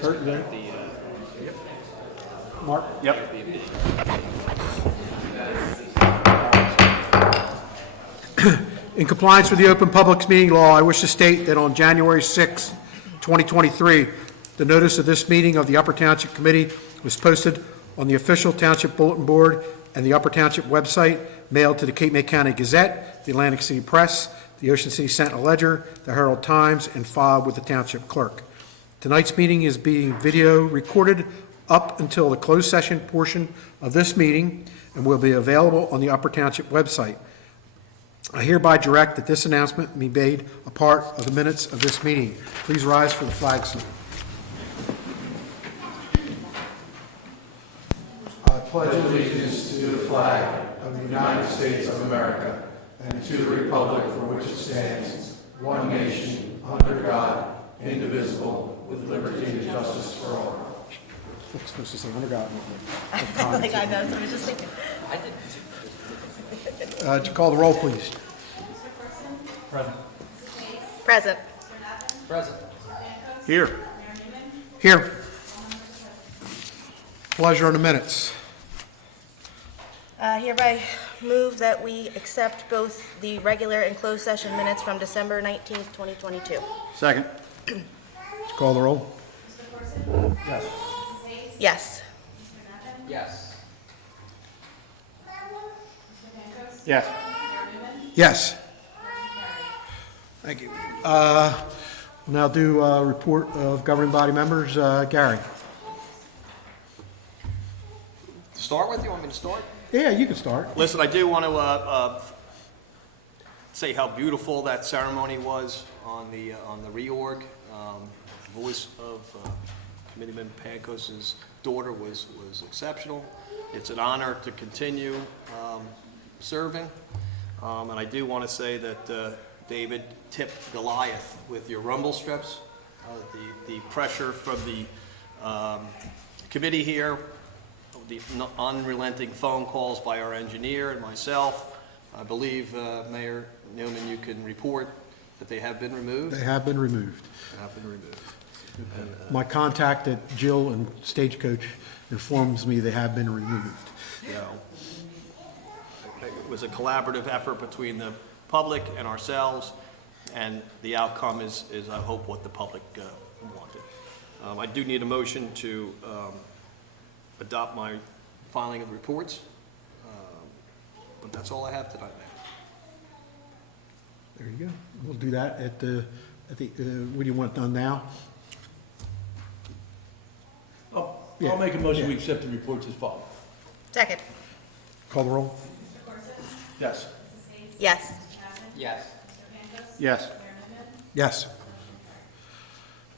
Kurt, you Mark? Yep. In compliance with the Open Publics Meeting Law, I wish to state that on January 6, 2023, the notice of this meeting of the Upper Township Committee was posted on the official Township Bulletin Board and the Upper Township website, mailed to the Cape May County Gazette, the Atlantic City Press, the Ocean City Sentinel-Ledger, the Herald Times, and filed with the Township Clerk. Tonight's meeting is being video recorded up until the closed session portion of this meeting and will be available on the Upper Township website. I hereby direct that this announcement be made a part of the minutes of this meeting. Please rise for the flag salute. I pledge allegiance to the flag of the United States of America and to the republic for which it stands, one nation, under God, indivisible, with liberty and justice for all. I'm supposed to say under God. Like I know, I was just thinking. Would you call the roll, please? Present. Here. Here. Pleasure on the minutes. Hereby move that we accept both the regular and closed session minutes from December 19th, 2022. Second. Call the roll. Yes. Yes. Yes. Yes. Thank you. We'll now do a report of governing body members. Gary. To start with, you want me to start? Yeah, you can start. Listen, I do want to say how beautiful that ceremony was on the reorg. Voice of Committeeman Pankos's daughter was exceptional. It's an honor to continue serving, and I do want to say that David tipped Goliath with your rumble strips. The pressure from the committee here, the unrelenting phone calls by our engineer and myself. I believe, Mayor Newman, you can report that they have been removed. They have been removed. They have been removed. And, My contact at Jill and Stagecoach informs me they have been removed. you know, it was a collaborative effort between the public and ourselves, and the outcome is I hope, what the public wanted. I do need a motion to adopt my filing of reports, but that's all I have tonight, Mayor. There you go. We'll do that at the, what do you want done now? Yeah. I'll make a motion, we accept the reports as follows. Second. Call the roll. Yes. Yes. Yes. Yes.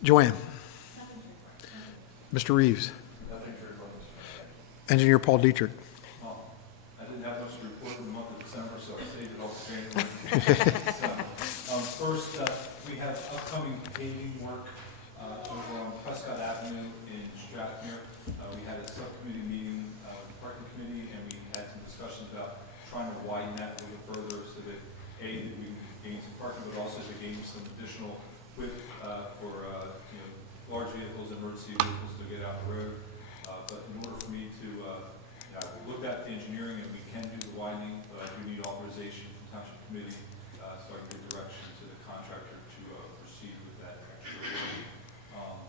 Joanne. Mr. Reeves. Engineer Paul Dietrich. I didn't have much to report in the month of December, so I saved it all for January. First, we have upcoming paving work over on Prescott Avenue in Strathmere. We had a subcommittee meeting with the parking committee, and we had some discussions about trying to widen that a little further so that, A, that we gain some parking, but also to gain some additional width for large vehicles, emergency vehicles to get out the road. But in order for me to, we looked at the engineering and we can do the widening, but I do need authorization from Township Committee, so I can give direction to the contractor to proceed with that extra work.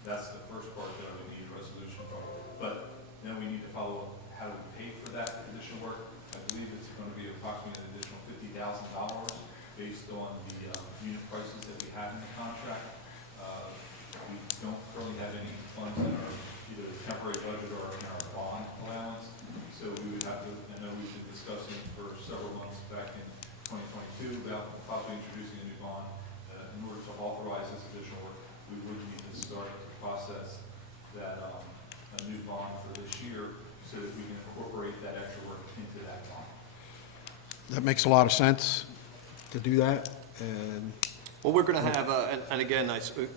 That's the first part that I would need a resolution from. But then we need to follow up how do we pay for that additional work. I believe it's going to be approximately an additional $50,000 based on the unit prices that we have in the contract. We don't currently have any funds in our either temporary budget or in our bond allowance. So we would have to, I know we've been discussing for several months back in 2022 about possibly introducing a new bond. In order to authorize this additional work, we would need to start the process that a new bond for this year so that we can incorporate that extra work into that bond. That makes a lot of sense to do that, and Well, we're going to have, and again,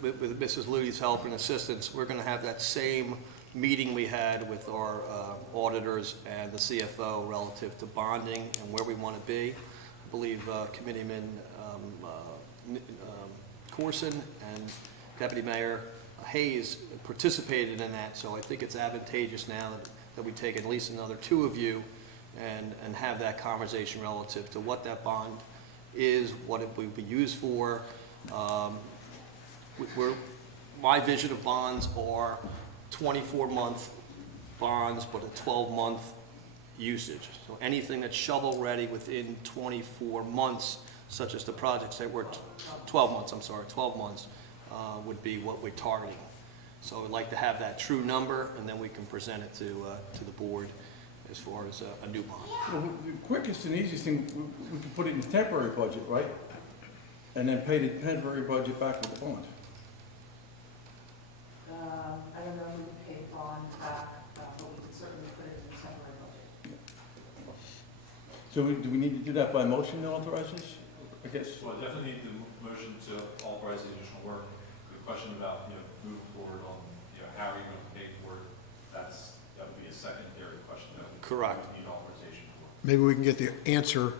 with Mrs. Louie's help and assistance, we're going to have that same meeting we had with our auditors and the CFO relative to bonding and where we want to be. I believe Committeeman Corson and Deputy Mayor Hayes participated in that, so I think it's advantageous now that we take at least another two of you and have that conversation relative to what that bond is, what it would be used for. My vision of bonds are 24-month bonds, but a 12-month usage. So anything that's shovel-ready within 24 months, such as the projects that were 12 months, would be what we're targeting. So I'd like to have that true number, and then we can present it to the board as far as a new bond. Well, the quickest and easiest thing, we can put it in the temporary budget, right? And then pay the temporary budget back with the bond. I don't know if we can pay the bond back, but we can certainly put it in the temporary budget. So do we need to do that by motion to authorize this? I guess. So I definitely need the motion to authorize the additional work. The question about, moving forward on, how are you going to pay for it, that would be a secondary question that we Correct. need authorization for. Maybe we can get the answer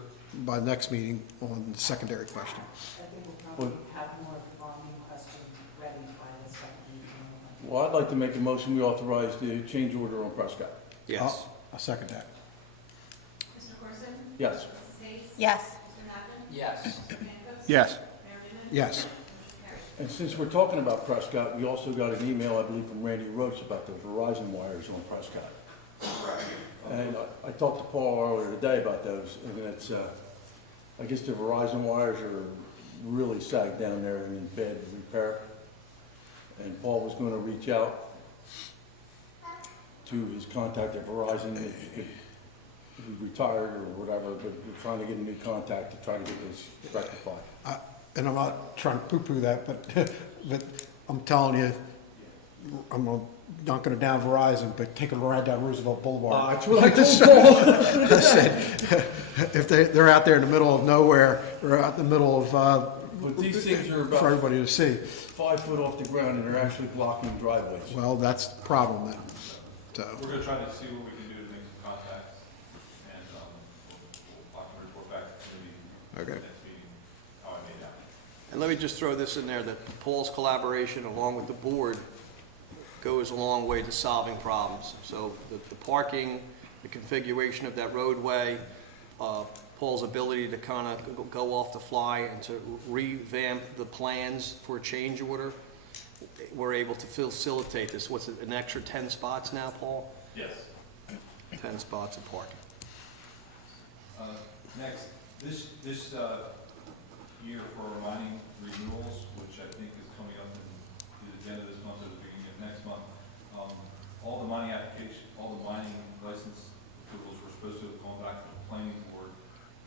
by next meeting on the secondary question. I think we'll probably have more of the bonding question ready by the second meeting. Well, I'd like to make a motion, we authorize the change order on Prescott. Yes. I'll second that. Mr. Corson? Yes. Mrs. Hayes? Yes. Mr. Napoli? Yes. Mr. Pankos? Yes. Mayor Newman? Yes. Motion carries. And since we're talking about Prescott, we also got an email, I believe, from Randy Roach about the Verizon wires on Prescott. And I talked to Paul earlier today about those, and it's, I guess the Verizon wires are really sagged down there and in bad repair. And Paul was gonna reach out to his contact at Verizon, if he retired or whatever, but we're trying to get a new contact to try to get this rectified. And I'm not trying to poo-poo that, but I'm telling you, not gonna down Verizon, but take a ride down Roosevelt Boulevard. That's what I told Paul. I said, if they're out there in the middle of nowhere, or out in the middle of, But these things are for about everybody to see. 5 foot off the ground and they're actually blocking driveways. Well, that's the problem then, so. We're going to try to see what we can do to make some contacts, and we'll talk and report back to the Okay. next meeting, how I made that. And let me just throw this in there, that Paul's collaboration along with the board goes a long way to solving problems. So the parking, the configuration of that roadway, Paul's ability to kind of go off the fly and to revamp the plans for a change order, we're able to facilitate this. What's it, an extra 10 spots now, Paul? Yes. 10 spots of parking. Next, this year for our mining renewals, which I think is coming up in the end of this month or the beginning of next month, all the mining license approvals were supposed to have gone back to the planning board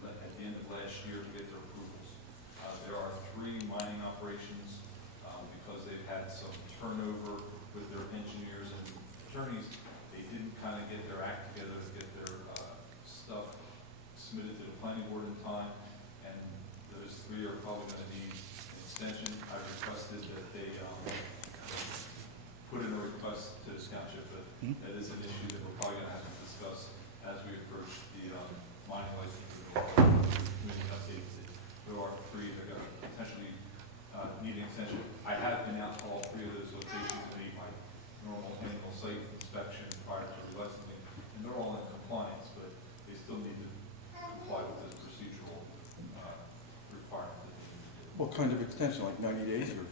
at the end of last year to get their approvals. There are 3 mining operations, because they've had some turnover with their engineers and attorneys, they didn't kind of get their act together to get their stuff submitted to the planning board in time, and those 3 are probably going to need an extension. I requested that they put in a request to this township, but that is an issue that we're probably going to have to discuss as we approach the mining license committee update. There are 3 that are going to potentially need an extension. I have been out to all 3 of those locations to meet my normal annual site inspection prior to relicensing, and they're all in compliance, but they still need to comply with this procedural requirement that they need to do. What kind of extension, like 90 days or?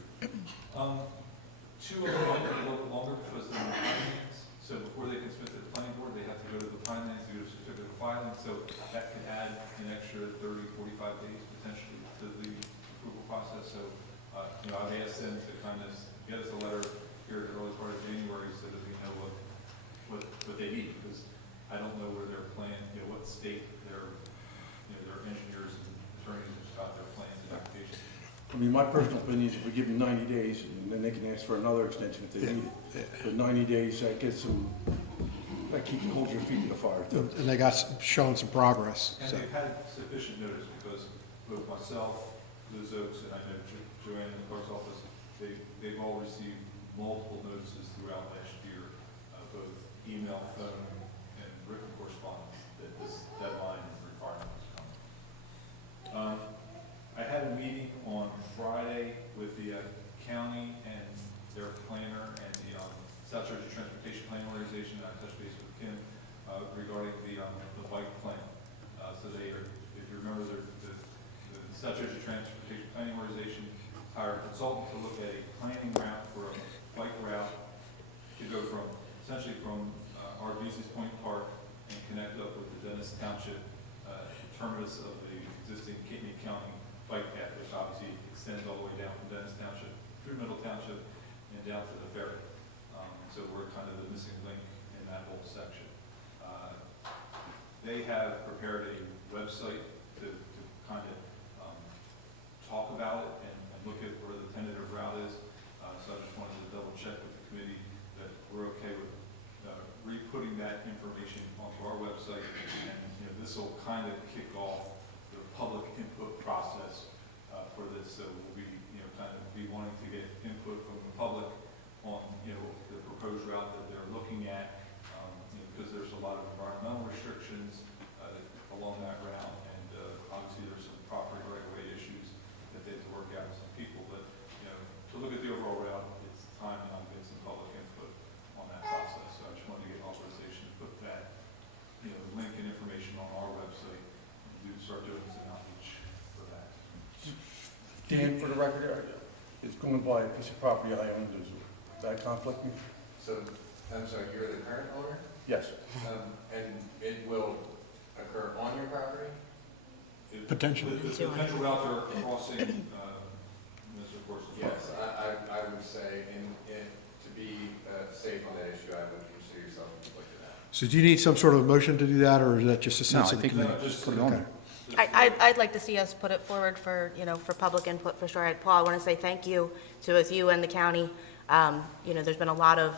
2 of them might be a little bit longer because they're in the plans. So before they can submit to the planning board, they have to go to the plans, do a certificate of filing. So that could add an extra 30, 45 days potentially to the approval process. So, I've asked them to kind of get us a letter here at the early part of January so that we know what they need, because I don't know where their plan, what state their engineers and attorneys have got their plans and applications. I mean, my personal opinion is if we give them 90 days, and then they can ask for another extension if they need it. But 90 days, that gets them, that holds your feet to the fire too. And they got shown some progress, And so. they've had sufficient notice, because both myself, Liz Oaks, and I know Joanne in the clerk's office, they've all received multiple notices throughout last year, both email, phone, and written correspondence, that this deadline and requirement is coming. I had a meeting on Friday with the county and their planner regarding the bike plan. So they are, if you remember, the Statutory Transportation Planning Organization hired a consultant to look at a planning route for a bike route to go from, essentially from Arvises Point Park and connect up with the Dennis Township terminus of the existing Kidney County bike path, which obviously extends all the way down from Dennis Township through Middle Township and down to the ferry. So we're kind of the missing link in that whole section. They have prepared a website to kind of talk about it and look at where the tentative route is. So I just wanted to double check with the committee that we're okay with re-putting that information onto our website. And this will kind of kick off the public input process for this. So we'll be kind of be wanting to get input from the public on the proposed route that they're looking at, because there's a lot of environmental restrictions along that route, and obviously there's some property right-of-way issues that they have to work out with some people. But to look at the overall route, it's time now to get some public input on that process. So I just wanted to get authorization to put that link and information on our website and start doing some outreach for that. Dan, for the record, it's going to buy a piece of property I own. Does that conflict me? So, I'm sorry, you're the current owner? Yes. And it will occur on your property? Potentially. The potential routes are crossing, Mr. Corson. Yes, I would say, and to be safe on that issue, I would consider yourself conflicted out. So do you need some sort of motion to do that, or is that just a sense of the think we committee? just put it on there. I'd like to see us put it forward for, for public input for sure. Paul, I want to say thank you to both you and the county. There's been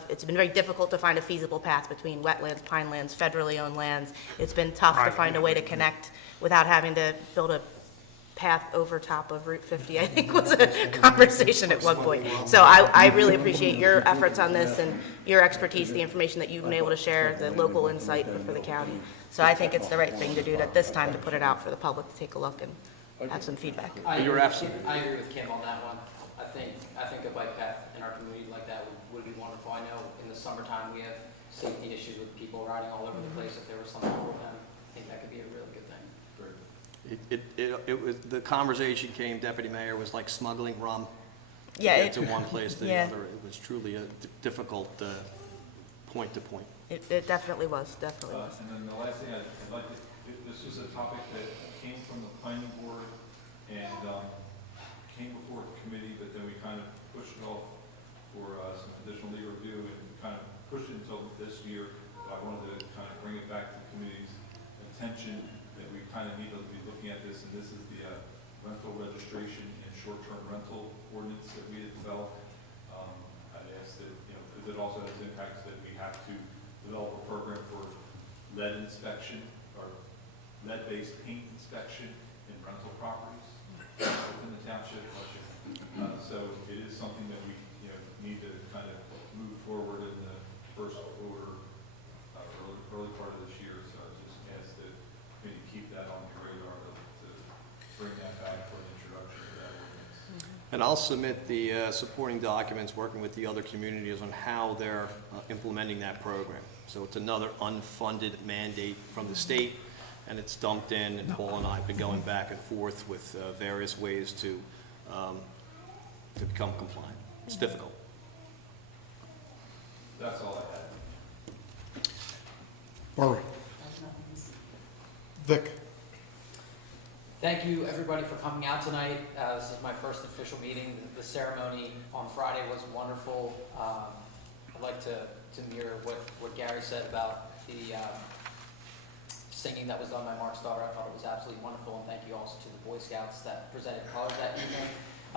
it's been very difficult to find a feasible path between wetlands, pinelands, federally owned lands. It's been tough to find a way to connect without having to build a path over top of Route 50, I think was a conversation at one point. So I really appreciate your efforts on this and your expertise, the information that you've been able to share, the local insight for the county. So I think it's the right thing to do at this time, to put it out for the public to take a look and have some feedback. You're absolutely- I agree with Kim on that one. I think a bike path in our community like that would be wonderful. I know in the summertime, we have safety issues with people riding all over the place. If there was something for them, I think that could be a really good thing. It was, the conversation came, Deputy Mayor, was like smuggling rum. Yeah, To get to one place to the yeah. other. It was truly a difficult point to point. It definitely was, definitely was. And then the last thing I'd like to, this was a topic that came from the planning board and came before committee, but then we kind of pushed it off for some additional legal review and kind of pushed it until this year. But I wanted to kind of bring it back to the committee's attention that we kind of need to be looking at this, and this is the rental registration and short-term rental ordinance that we had developed. I'd ask that, because it also has impacts that we have to develop a program for lead inspection or lead-based paint inspection in rental properties within the township budget. So it is something that we need to kind of move forward in the first quarter, early part of this year. So I just ask that maybe keep that on your radar to bring that back for an introduction to that ordinance. And I'll submit the supporting documents, working with the other communities on how they're implementing that program. So it's another unfunded mandate from the state, and it's dumped in, and Paul and I have been going back and forth with various ways to become compliant. It's difficult. That's all I had. Barbara? Vic? Thank you, everybody, for coming out tonight. This is my first official meeting. The ceremony on Friday was wonderful. I'd like to mirror what Gary said about the singing that was done by Mark's daughter. I thought it was absolutely wonderful, and thank you also to the Boy Scouts that presented colors that evening.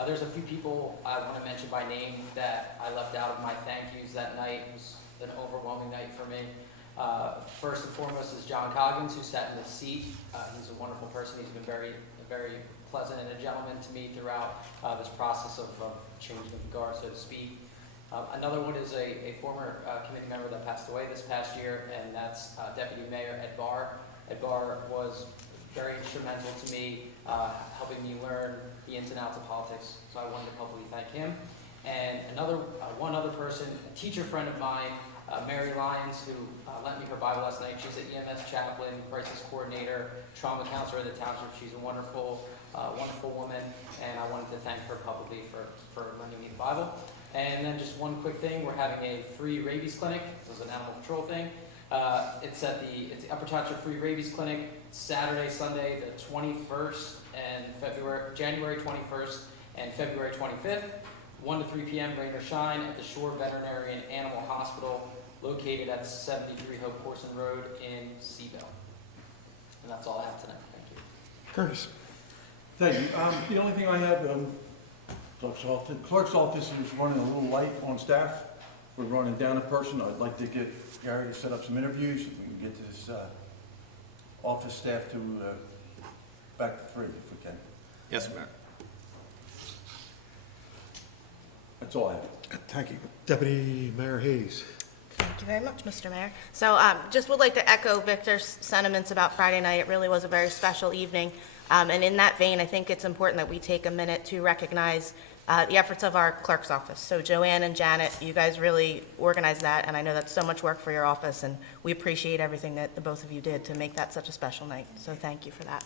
There's a few people I want to mention by name that I left out of my thank yous that night. It was an overwhelming night for me. First and foremost is John Coggins, who sat in this seat. He's a wonderful person. He's been very pleasant and a gentleman to me throughout this process of changing of the guard, so to speak. Another one is a former committee member that passed away this past year, and that's Deputy Mayor Ed Barr. Ed Barr was very instrumental to me, helping me learn the ins and outs of politics, so I wanted to publicly thank him. And one other person, a teacher friend of mine, Mary Lyons, who lent me her Bible last night. She's an EMS chaplain, crisis coordinator, trauma counselor in the township. She's a wonderful woman, and I wanted to thank her publicly for lending me the Bible. And then just one quick thing, we're having a free rabies clinic. This is an animal control thing. It's the Upper Township Free Rabies Clinic, Saturday, Sunday, the 21st and January 21st and February 25th, 1 to 3 p.m. rain or shine at the Shore Veterinary and Animal Hospital, located at 73 Hope Corson Road in Seaville. And that's all I have tonight. Thank you. Curtis? Thank you. The only thing I have, clerk's office is running a little light on staff. We're running down a person. I'd like to get Gary to set up some interviews. We can get this office staff to back to 3 if we can. Yes, Mayor. That's all I have. Thank you. Deputy Mayor Hayes. Thank you very much, Mr. Mayor. So just would like to echo Victor's sentiments about Friday night. It really was a very special evening. And in that vein, I think it's important that we take a minute to recognize the efforts of our clerk's office. So Joanne and Janet, you guys really organized that, and I know that's so much work for your office, and we appreciate everything that the both of you did to make that such a special night. So thank you for that.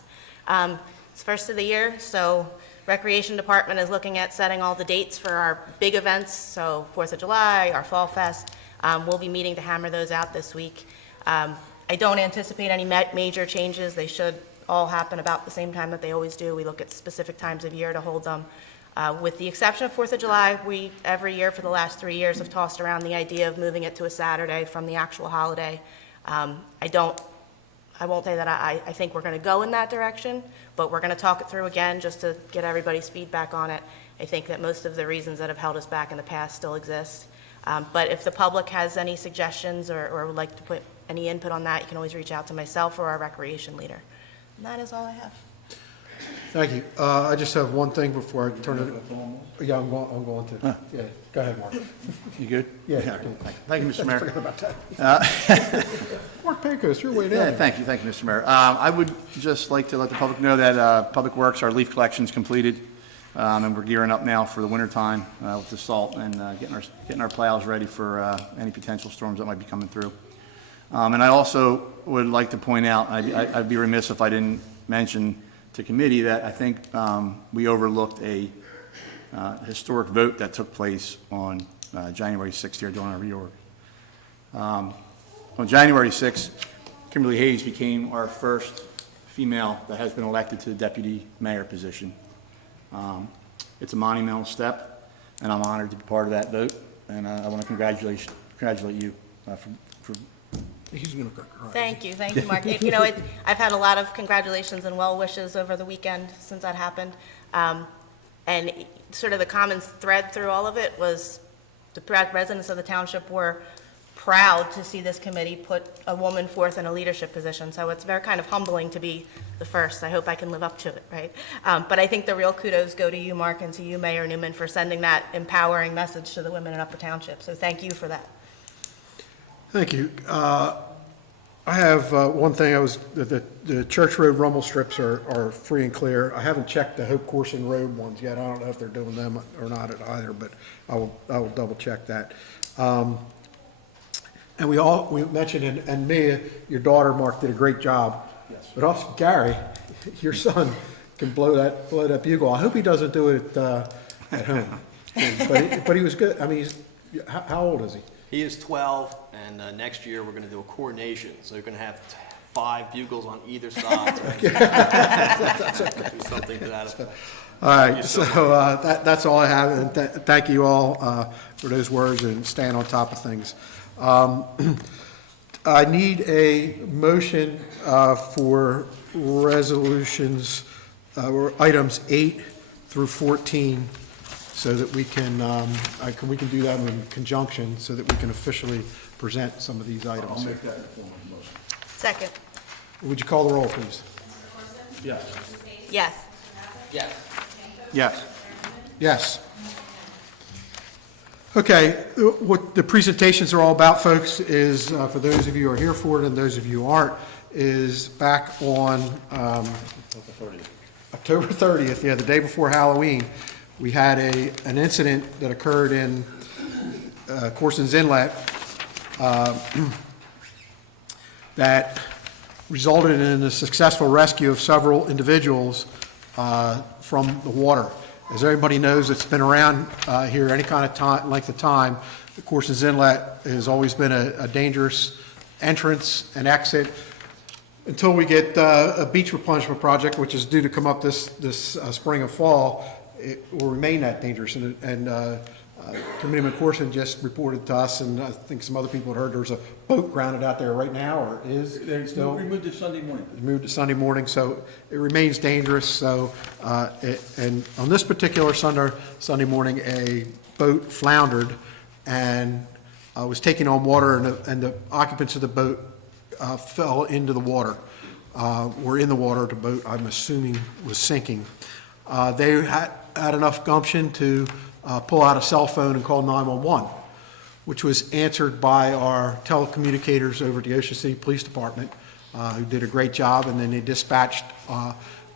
It's first of the year, so Recreation Department is looking at setting all the dates for our big events, so 4th of July, our Fall Fest. We'll be meeting to hammer those out this week. I don't anticipate any major changes. They should all happen about the same time that they always do. We look at specific times of year to hold them. With the exception of 4th of July, we, every year for the last 3 years, have tossed around the idea of moving it to a Saturday from the actual holiday. I won't say that I think we're going to go in that direction, but we're going to talk it through again just to get everybody's feedback on it. I think that most of the reasons that have held us back in the past still exist. But if the public has any suggestions or would like to put any input on that, you can always reach out to myself or our recreation leader. And that is all I have. Thank you. I just have one thing before I turn it. Yeah, I'm going to. Yeah, go ahead, Mark. You good? Yeah. Thank you, Mr. Mayor. Forget about that. Mark Pankos, you're way down Yeah, there. thank you, Mr. Mayor. I would just like to let the public know that Public Works, our leaf collection's completed, and we're gearing up now for the wintertime with the salt and getting our plows ready for any potential storms that might be coming through. And I also would like to point out, I'd be remiss if I didn't mention to committee that I think we overlooked a historic vote that took place on January 6th here during our reorg. On January 6th, Kimberly Hayes became our first female that has been elected to the deputy mayor position. It's a monumental step, and I'm honored to be part of that vote, and I want to congratulate you for He's going to cry. Thank you, Mark. You know, I've had a lot of congratulations and well wishes over the weekend since that happened. And sort of the common thread through all of it was the residents of the township were proud to see this committee put a woman forth in a leadership position. So it's very kind of humbling to be the first. I hope I can live up to it, right? But I think the real kudos go to you, Mark, and to you, Mayor Newman, for sending that empowering message to the women in Upper Township. So thank you for that. Thank you. I have one thing. The Church Road rumble strips are free and clear. I haven't checked the Hope Corson Road ones yet. I don't know if they're doing them or not either, but I will double check that. And we mentioned, and Mia, your daughter, Mark, did a great job. Yes. But also Gary, your son, can blow that bugle. I hope he doesn't do it at home. But he was good. I mean, how old is he? He is 12, and next year we're going to do a coronation, so you're going to have 5 bugles on either side. Do something to that effect. All right, so that's all I have, and thank you all for those words and staying on top of things. I need a motion for resolutions, or items 8 through 14, so that we can do that in conjunction, so that we can officially present some of these I'll items. make that in the form of a motion. Second. Would you call the roll, please? Yes. Yes. Yes. yes. Yes. Okay, what the presentations are all about, folks, is, for those of you who are here for it and those of you who aren't, is back on October 30th, yeah, the day before Halloween, we had an incident that occurred in Corson's Inlet that resulted in the successful rescue of several individuals from the water. As everybody knows, it's been around here any kind of time, length of time. The Corson's Inlet has always been a dangerous entrance and exit until we get a beach replenishment project, which is due to come up this spring and fall. It will remain that dangerous. And Committeeman Corson just reported to us, and I think some other people had heard, there's a boat grounded out there right now, or is still? We moved it Sunday morning. Moved to Sunday morning, so it remains dangerous. So, and on this particular Sunday morning, a boat floundered and was taking on water, and the occupants of the boat fell into the water. Were in the water. The boat, I'm assuming, was sinking. They had enough gumption to pull out a cell phone and call 911, which was answered by our telecommunicators over at the Ocean City Police Department, who did a great job, and then they dispatched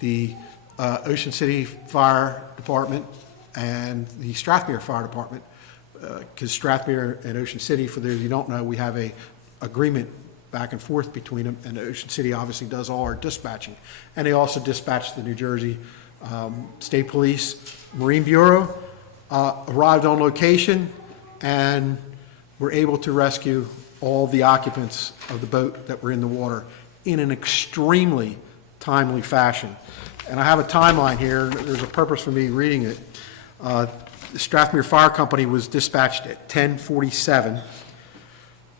the Ocean City Fire Department and the Strathmere Fire Department, because Strathmere and Ocean City, for those who don't know, we have a agreement back and forth between them, and Ocean City obviously does all our dispatching. And they also dispatched the New Jersey State Police Marine Bureau, arrived on location, and were able to rescue all the occupants of the boat that were in the water in an extremely timely fashion. And I have a timeline here. There's a purpose for me reading it. The Strathmere Fire Company was dispatched at 10:47,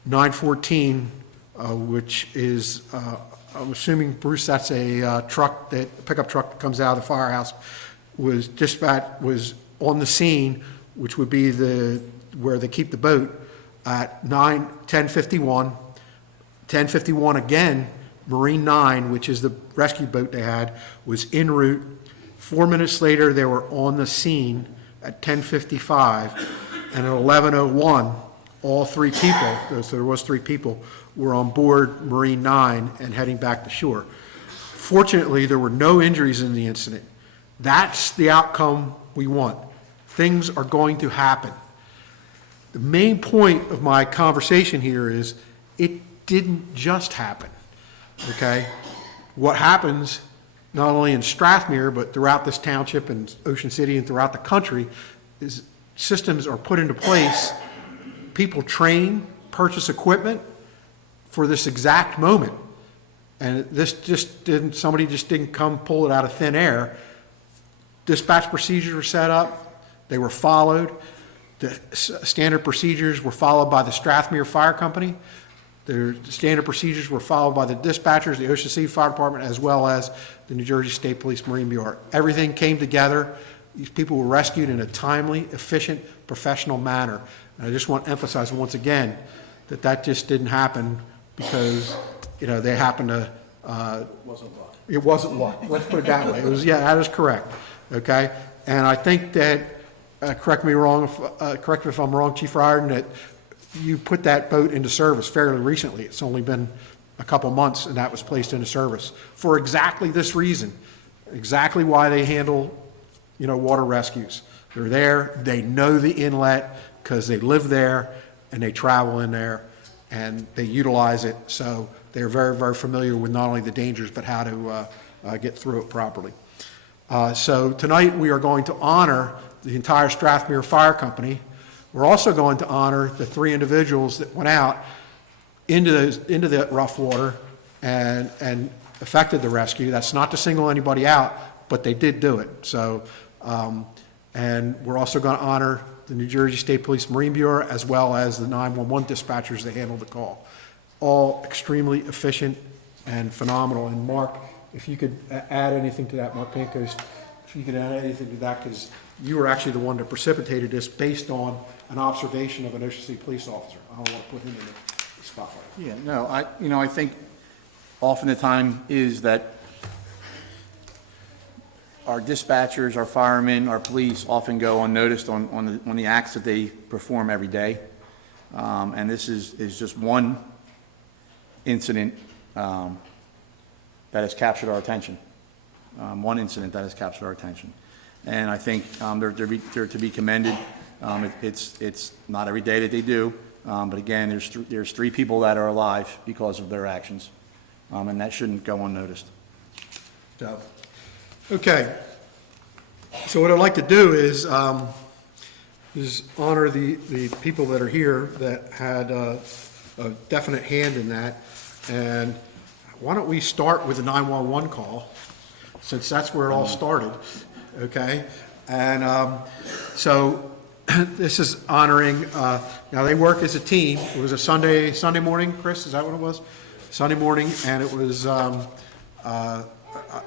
9:14, which is, I'm assuming, Bruce, that's a pickup truck that comes out of the firehouse, was dispatched, was on the scene, which would be where they keep the boat, at 10:51. 10:51 again, Marine 9, which is the rescue boat they had, was en route. 4 minutes later, they were on the scene at 10:55, and at 11:01, all three people, so there was 3 people, were on board Marine 9 and heading back to shore. Fortunately, there were no injuries in the incident. That's the outcome we want. Things are going to happen. The main point of my conversation here is it didn't just happen, okay? What happens, not only in Strathmere, but throughout this township and Ocean City and throughout the country, is systems are put into place. People train, purchase equipment for this exact moment. And this just didn't, somebody just didn't come pull it out of thin air. Dispatch procedures were set up. They were followed. The standard procedures were followed by the Strathmere Fire Company. The standard procedures were followed by the dispatchers, the Ocean City Fire Department, as well as the New Jersey State Police Marine Bureau. Everything came together. These people were rescued in a timely, efficient, professional manner. And I just want to emphasize once again that that just didn't happen because, they happened to... It wasn't luck. Let's put it that way. It was, that is correct. Okay? And I think that, correct me if I'm wrong, Chief Riordan, that you put that boat into service fairly recently. It's only been a couple months, and that was placed into service for exactly this reason, exactly why they handle, water rescues. They're there, they know the inlet because they live there and they travel in there and they utilize it. So they're very, very familiar with not only the dangers, but how to get through it properly. So tonight we are going to honor the entire Strathmere Fire Company. We're also going to honor the 3 individuals that went out into the rough water and effected the rescue. That's not to single anybody out, but they did do it. So, and we're also going to honor the New Jersey State Police Marine Bureau as well as the 911 dispatchers that handled the call. All extremely efficient and phenomenal. And Mark, if you could add anything to that, Mark Pankos, if you could add anything to that, because you were actually the one that precipitated this based on an observation of an Ocean City police officer. I don't want to put him in the spotlight. Yeah, no, I think often the time is that our dispatchers, our firemen, our police often go unnoticed on the acts that they perform every day. And this is just one incident that has captured our attention. One incident that has captured our attention. And I think they're to be commended. It's not every day that they do, but again, there's 3 people that are alive because of their actions, and that shouldn't go unnoticed. So, okay. So what I'd like to do is honor the people that are here that had a definite hand in that. And why don't we start with the 911 call, since that's where it all started, okay? And so this is honoring, now they work as a team. It was a Sunday morning, Chris, is that what it was? Sunday morning, and it was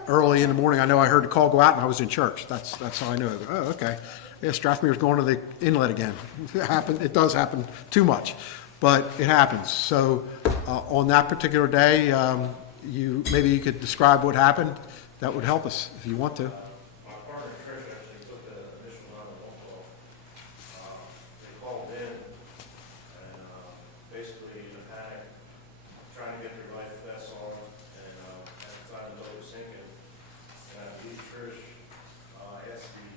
early in the morning. I know I heard the call go out and I was in church. That's how I knew it. Oh, okay. Yeah, Strathmere's going to the inlet again. It does happen too much, but it happens. So on that particular day, maybe you could describe what happened. That would help us if you want to. My partner Trish actually took the initial 911 call. They called in and basically in a panic, trying to get their life vests on, and at the time the boat was sinking. And I believe Trish asked the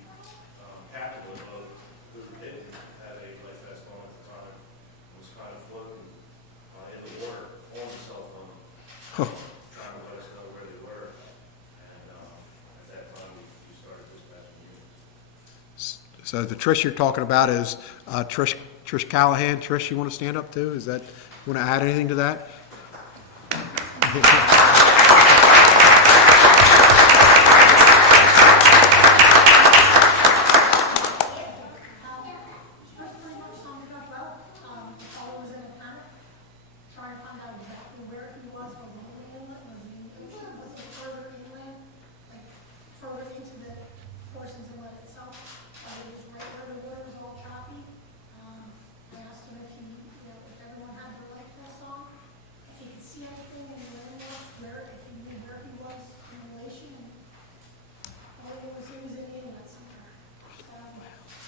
captain of the boat, who didn't have a life vest on at the time, was kind of floating in the water on the cell phone, trying to let us know where they were. And at that time, we started dispatching units. So the Trish you're talking about is Trish Callahan. Trish, you want to stand up too? You want to add anything to that? First, pretty much summed it up well. The fellow was in a panic, trying to find out exactly where he was on the inlet, was he in the ocean, was he further inland, like further into the Parsons Inlet itself. He was right where the water was all choppy. I asked him if if everyone had their life vests on, if he could see anything in the inlet, if he knew where he was in relation, and all he was in the inlet somewhere.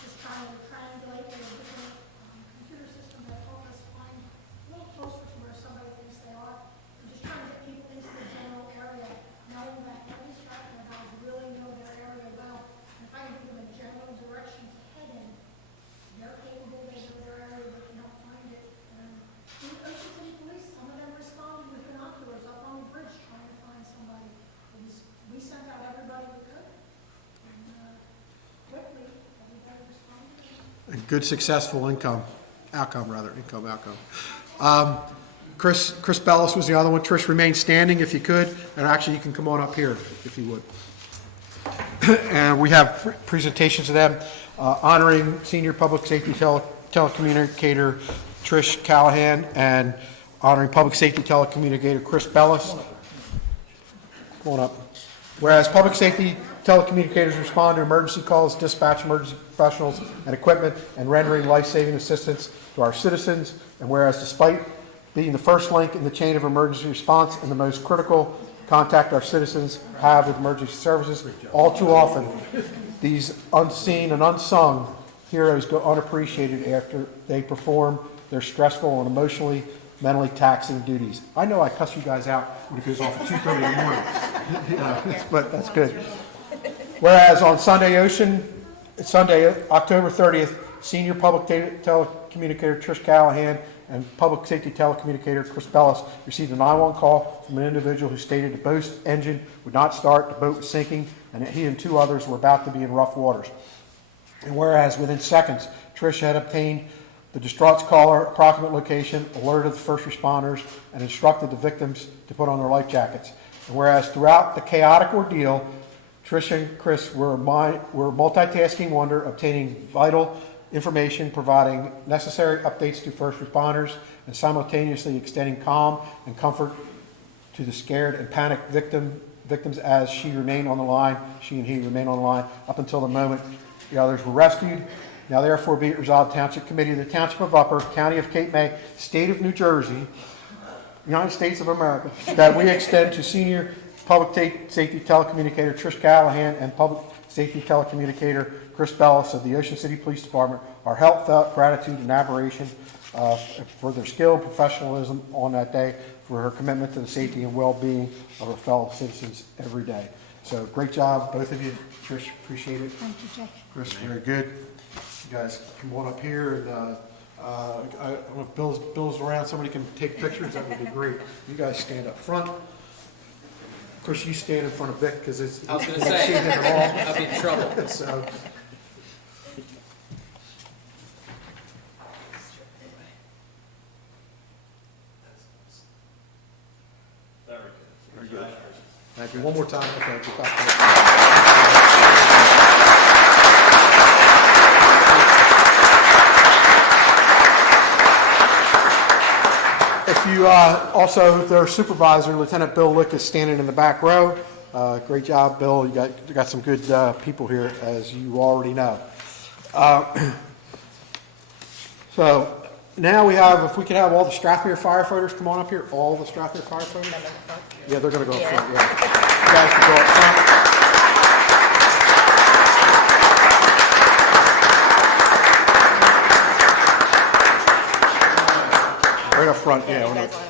Just trying to triangulate the different computer systems that help us find a little closer to where somebody thinks they are. And just trying to get people into the general area, knowing that every Stratford guys really know their area well. And if I can give them a general direction to head in, they're capable, they know their area, they can help find it. And the Ocean City Police, some of them responded with binoculars up on the bridge trying to find somebody. We sent out everybody we could. And quickly, everybody responded. And good, successful outcome. Chris Bellis was the other one. Trish, remain standing if you could, and actually you can come on up here if you would. And we have presentations of them honoring senior public safety telecommunicator Trish Callahan and honoring public safety telecommunicator Chris Bellis. Come on up. Whereas public safety telecommunicators respond to emergency calls, dispatch emergency professionals and equipment, and rendering life-saving assistance to our citizens. And whereas despite being the first link in the chain of emergency response and the most critical contact our citizens have with emergency services, all too often these unseen and unsung heroes go unappreciated after they perform their stressful and emotionally, mentally taxing duties. I know I cuss you guys out when it goes off at 2:30 in the morning, but that's good. Whereas on Sunday, October 30th, senior public telecommunicator Trish Callahan and public safety telecommunicator Chris Bellis received a 911 call from an individual who stated the boat's engine would not start, the boat was sinking, and that he and 2 others were about to be in rough waters. And whereas within seconds, Trish had obtained the distraught caller approximate location, alerted the first responders, and instructed the victims to put on their life jackets. And whereas throughout the chaotic ordeal, Trish and Chris were multitasking wonder, obtaining vital information, providing necessary updates to first responders, and simultaneously extending calm and comfort to the scared and panicked victims as she and he remained on the line up until the moment the others were rescued. Now therefore be it resolved, Township Committee of the Township of Upper, County of Cape May, State of New Jersey, United States of America, that we extend to senior public safety telecommunicator Trish Callahan and public safety telecommunicator Chris Bellis of the Ocean City Police Department our heartfelt gratitude and admiration for their skill and professionalism on that day, for her commitment to the safety and well-being of her fellow citizens every day. So great job, both of you. Trish, appreciate it. Thank you, Jay. Chris, very good. You guys come on up here, and I don't know if Bill's around, somebody can take pictures, that would be great. You guys stand up front. Of course, you stand in front of Vic, because it's. I was gonna you can't see say, him at I'll be in trouble. all. So, very good. Thank you. One more time. Okay, get back there. If you, also, their supervisor, Lieutenant Bill Lick, is standing in the back row. Great job, Bill. You got some good people here, as you already know. So now we have, if we could have all the Strathmere firefighters come on up here, all the Strathmere firefighters? Yeah, they're going to go up front, yeah. You guys can go up front. Right up front, yeah. You guys want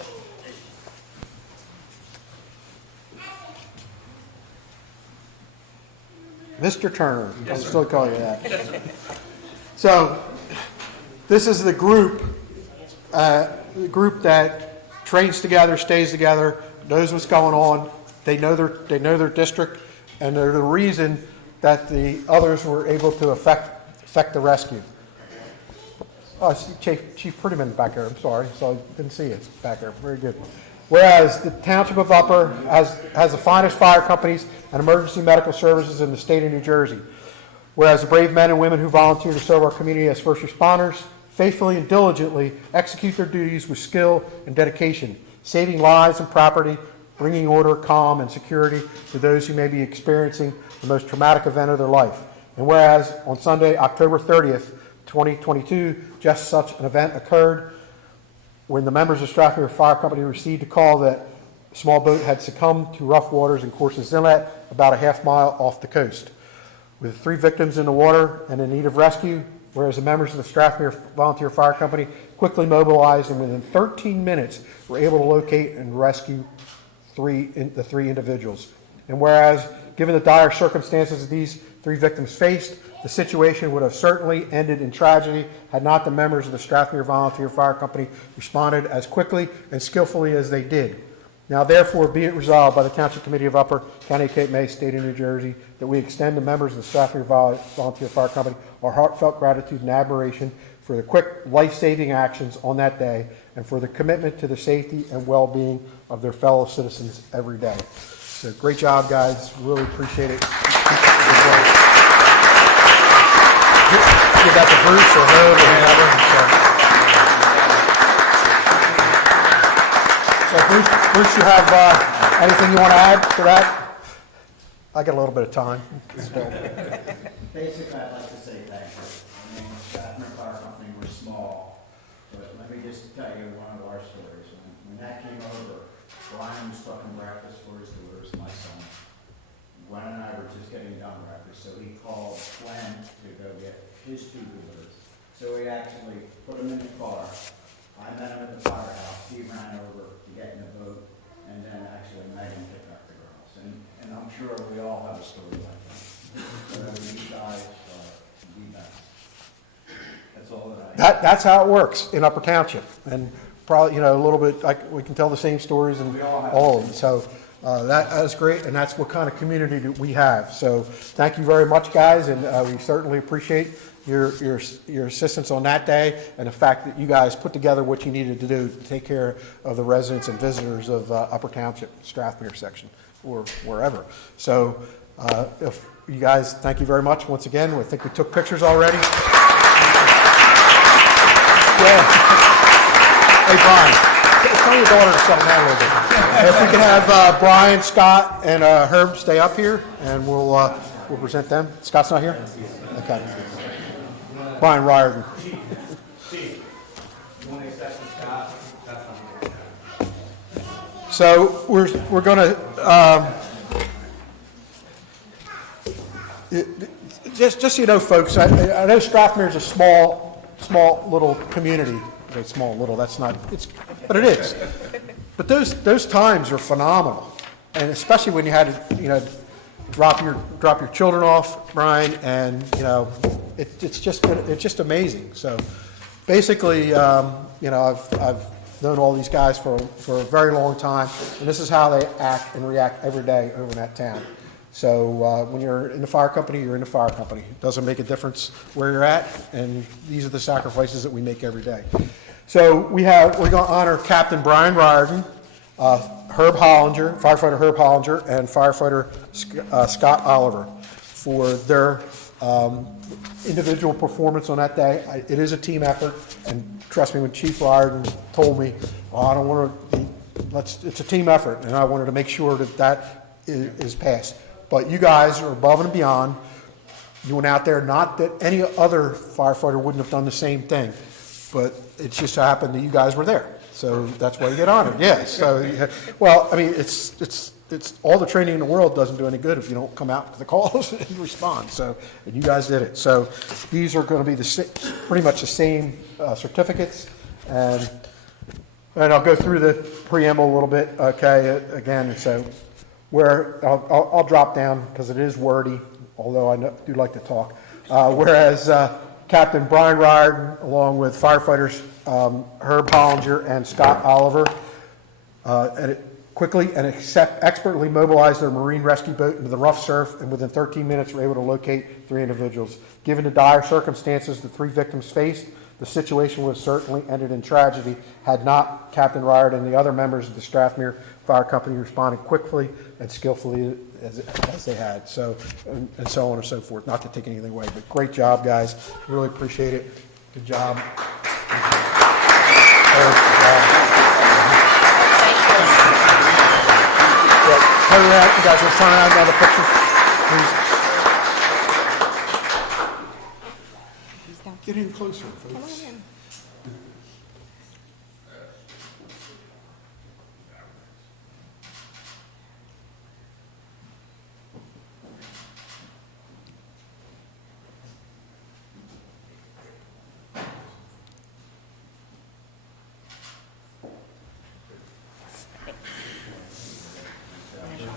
Mr. Turner, I'll still call you that. So, this is the group that trains together, stays together, knows what's going on. They know their district, and they're the reason that the others were able to effect the rescue. Oh, I see Chief Prettyman back there, I'm sorry, so I didn't see you back there, very good. Whereas the Township of Upper has the finest fire companies and emergency medical services in the state of New Jersey. Whereas the brave men and women who volunteer to serve our community as first responders faithfully and diligently execute their duties with skill and dedication, saving lives and property, bringing order, calm, and security to those who may be experiencing the most traumatic event of their life. And whereas on Sunday, October 30th, 2022, just such an event occurred when the members of Strathmere Fire Company received a call that a small boat had succumbed to rough waters in Courses Inlet, about a half mile off the coast. With 3 victims in the water and in need of rescue, whereas the members of the Strathmere Volunteer Fire Company quickly mobilized and within 13 minutes were able to locate and rescue the 3 individuals. And whereas, given the dire circumstances that these 3 victims faced, the situation would have certainly ended in tragedy had not the members of the Strathmere Volunteer Fire Company responded as quickly and skillfully as they did. Now therefore be it resolved by the Township Committee of Upper, County of Cape May, State of New Jersey, that we extend to members of the Strathmere Volunteer Fire Company our heartfelt gratitude and admiration for the quick life-saving actions on that day and for the commitment to the safety and well-being of their fellow citizens every day. So great job, guys. Really appreciate it. Give that to Bruce or Herb or whoever. So Bruce, you have anything you want to add to that? I got a little bit of time. Basically, I'd like to say thank you. I mean, Strathmere Fire Company, we're small, but let me just tell you one of our stories. When that came over, Brian was cooking breakfast for his daughters, my son. Gwen and I were just getting done breakfast, so he called Gwen to go get his 2 daughters. So we actually put them in the car. I met him at the firehouse. He ran over to get in the boat, and then actually Megan picked up the girls. And I'm sure we all have a story like that. So you guys are the best. That's all that I. That's how it works in Upper Township, and probably, a little bit, we can tell the same stories and all of them. So that is great, and that's what kind of community that we have. So thank you very much, guys, and we certainly appreciate your assistance on that day, and the fact that you guys put together what you needed to do to take care of the residents and visitors of Upper Township, Strathmere section, or wherever. So if you guys, thank you very much once again. I think we took pictures already. Yeah. Hey, Brian, tell your daughter to settle down a little bit. If we can have Brian, Scott, and Herb stay up here, and we'll present them. Scott's not here? Okay. Brian Riordan. So we're going to, just so you know, folks, I know Strathmere is a small little community. It's small little, that's not, but it is. But those times are phenomenal, and especially when you had, drop your children off, Brian, and, you know, it's just amazing. So basically, you know, I've known all these guys for a very long time, and this is how they act and react every day over in that town. So when you're in the fire company, you're in the fire company. It doesn't make a difference where you're at, and these are the sacrifices that we make every day. So we're going to honor Captain Brian Riordan, Herb Hollinger, firefighter Herb Hollinger, and firefighter Scott Oliver for their individual performance on that day. It is a team effort, and trust me, when Chief Riordan told me, well, I don't want to, it's a team effort, and I wanted to make sure that is passed. But you guys are above and beyond. You went out there, not that any other firefighter wouldn't have done the same thing, but it just so happened that you guys were there. So that's why you get honored, yes. So, well, I mean, it's all the training in the world doesn't do any good if you don't come out to the calls and respond. So, and you guys did it. So these are going to be pretty much the same certificates, and I'll go through the preamble a little bit. Okay, again, so where I'll drop down because it is wordy, although I do like to talk. Whereas Captain Brian Riordan, along with firefighters Herb Hollinger and Scott Oliver, quickly and expertly mobilized their marine rescue boat into the rough surf, and within 13 minutes were able to locate 3 individuals. Given the dire circumstances the 3 victims faced, the situation would have certainly ended in tragedy had not Captain Riordan and the other members of the Strathmere Fire Company responded quickly and skillfully as they had. So, and so on and so forth. Not to take anything away, but great job, guys. Really appreciate it. Good job. Good job. Hurry up, you guys are trying out another picture, please. Get in closer, folks.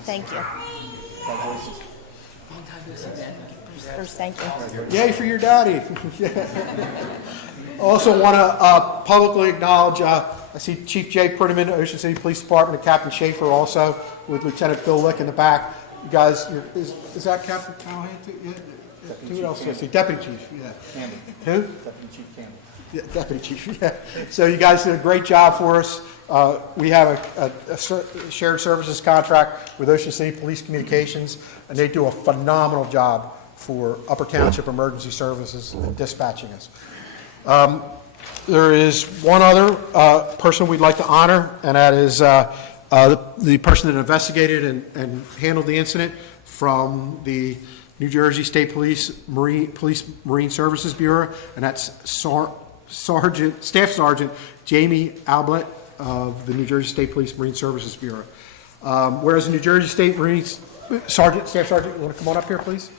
Thank you. Bruce, thank you. Yay for your daddy. Also want to publicly acknowledge, I see Chief Jay Prettyman, Ocean City Police Department, and Captain Schaefer also, with Lieutenant Bill Lick in the back. You guys, is that Captain Callahan too? Yeah. Who else? I see Deputy Chief. Yeah. Campbell. Who? Deputy Chief Campbell. Yeah, Deputy Chief. Yeah. So you guys did a great job for us. We have a shared services contract with Ocean City Police Communications, and they do a phenomenal job for Upper Township Emergency Services and dispatching us. There is one other person we'd like to honor, and that is the person that investigated and handled the incident from the New Jersey State Police Marine Services Bureau, and that's Staff Sergeant Jamie Ablett of the New Jersey State Police Marine Services Bureau. Whereas the New Jersey State Staff Sergeant, you want to come on up here, please?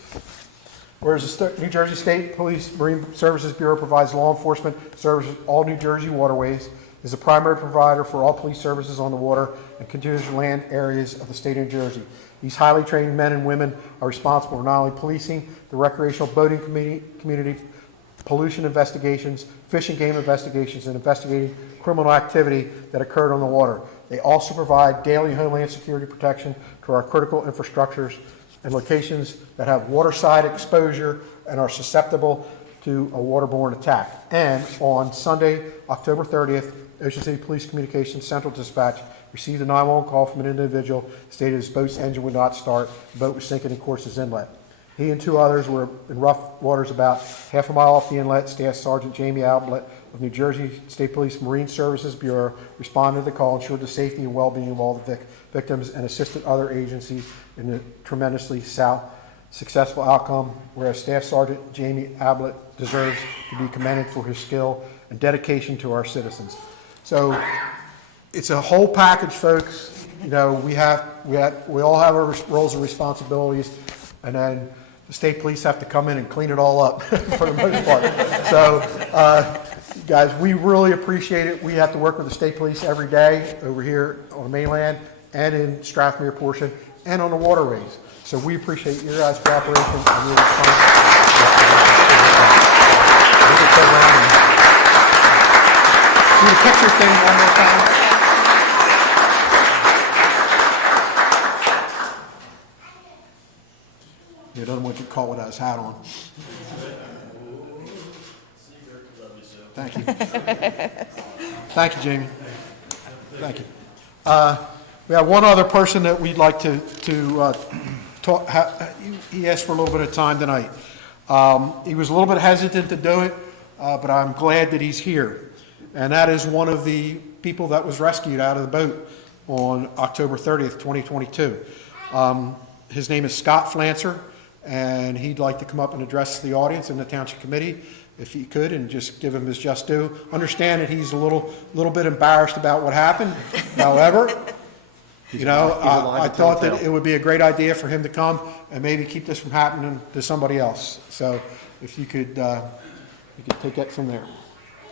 Whereas the New Jersey State Police Marine Services Bureau provides law enforcement services all New Jersey waterways, is the primary provider for all police services on the water and continuous land areas of the state of New Jersey. These highly trained men and women are responsible for not only policing the recreational boating community, pollution investigations, fish and game investigations, and investigating criminal activity that occurred on the water. They also provide daily homeland security protection to our critical infrastructures and locations that have waterside exposure and are susceptible to a waterborne attack. And on Sunday, October 30th, Ocean City Police Communications Central Dispatch received a 911 call from an individual stated his boat's engine would not start, the boat was sinking in Courses Inlet. He and 2 others were in rough waters about half a mile off the inlet. Staff Sergeant Jamie Ablett of New Jersey State Police Marine Services Bureau responded to the call, ensured the safety and well-being of all the victims, and assisted other agencies in the tremendously successful outcome, whereas Staff Sergeant Jamie Ablett deserves to be commended for his skill and dedication to our citizens. So it's a whole package, folks. You know, we all have our roles and responsibilities, and then the state police have to come in and clean it all up for the most part. So, guys, we really appreciate it. We have to work with the state police every day over here on the mainland and in Strathmere portion and on the waterways. So we appreciate your guys' cooperation and your response. We can go around and do the picture thing one more time. Yeah, doesn't want you to call without his hat on. Thank you. Thank you, Jamie. Thank you. We have one other person that we'd like to talk, he asked for a little bit of time tonight. He was a little bit hesitant to do it, but I'm glad that he's here. And that is one of the people that was rescued out of the boat on October 30th, 2022. His name is Scott Flancer, and he'd like to come up and address the audience and the Township Committee, if he could, and just give him his just due. Understand that he's a little bit embarrassed about what happened. However, you know, I thought that it would be a great idea for him to come and maybe keep this from happening to somebody else. So if you could take that from there.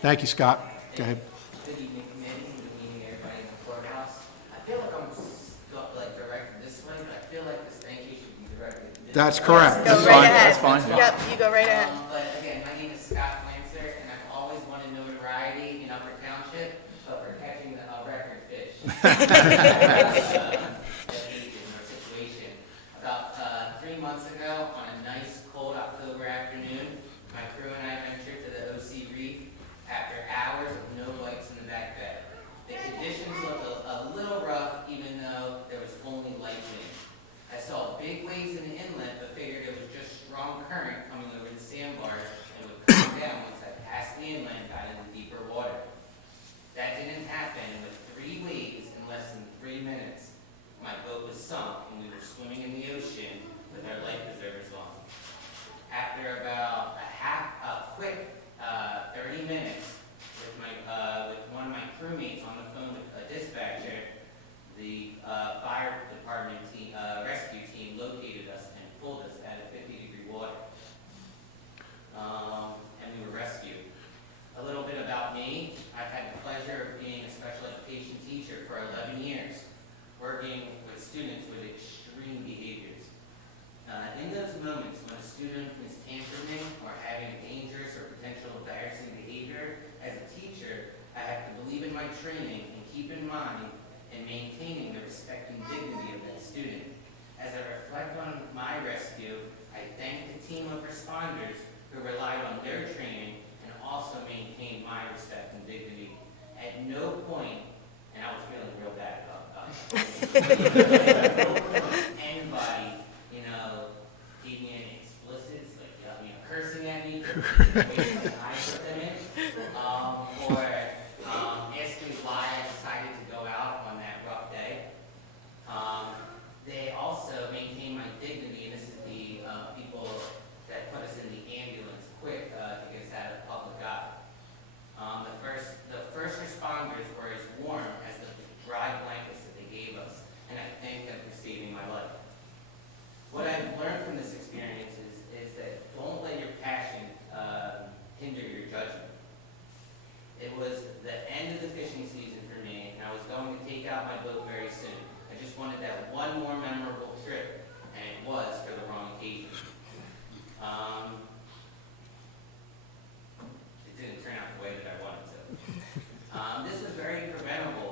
Thank you, Scott. Go ahead. Good evening, committee, good evening, everybody in the courthouse. I feel like I'm directed this way, but I feel like this thank you should be directed this way. That's correct. Go right ahead. Yep, you go right ahead. But again, my name is Scott Flancer, and I've always wanted notoriety in Upper Township, but for catching the record fish. Situation. About 3 months ago, on a nice cold October afternoon, my crew and I ventured to the OC Reef after hours of no lights in the back bed. The conditions looked a little rough, even though there was only light wind. I saw big waves in the inlet, but figured it was just strong current coming over the sandbars and would come down once I passed the inlet and got into deeper water. That didn't happen, and with 3 waves in less than 3 minutes, my boat was sunk and we were swimming in the ocean with our life preservers on. After about a quick 30 minutes with one of my crewmates on the phone with a dispatcher, the fire department team, rescue team located us and pulled us out of 50-degree water. And we were rescued. A little bit about me. I've had the pleasure of being a special education teacher for 11 years, working with students with extreme behaviors. In those moments when a student is tantruming or having dangerous or potential embarrassing behavior, as a teacher, I have to believe in my training and keep in mind and maintaining the respect and dignity of that student. As I reflect on my rescue, I thank the team of responders who relied on their training and also maintained my respect and dignity. At no point, and I was feeling real bad about anybody, gave me any explicits, like cursing at me, I put them in, or asked me why I decided to go out on that rough day. They also maintain my dignity, and this is the people that put us in the ambulance quick to get us out of public eye. The first responders were as warm as the dry blankets that they gave us, and I thank them for saving my life. What I've learned from this experience is that don't let your passion hinder your judgment. It was the end of the fishing season for me, and I was going to take out my boat very soon. I just wanted that one more memorable trip, and it was for the wrong occasion. It didn't turn out the way that I wanted to. This was very preventable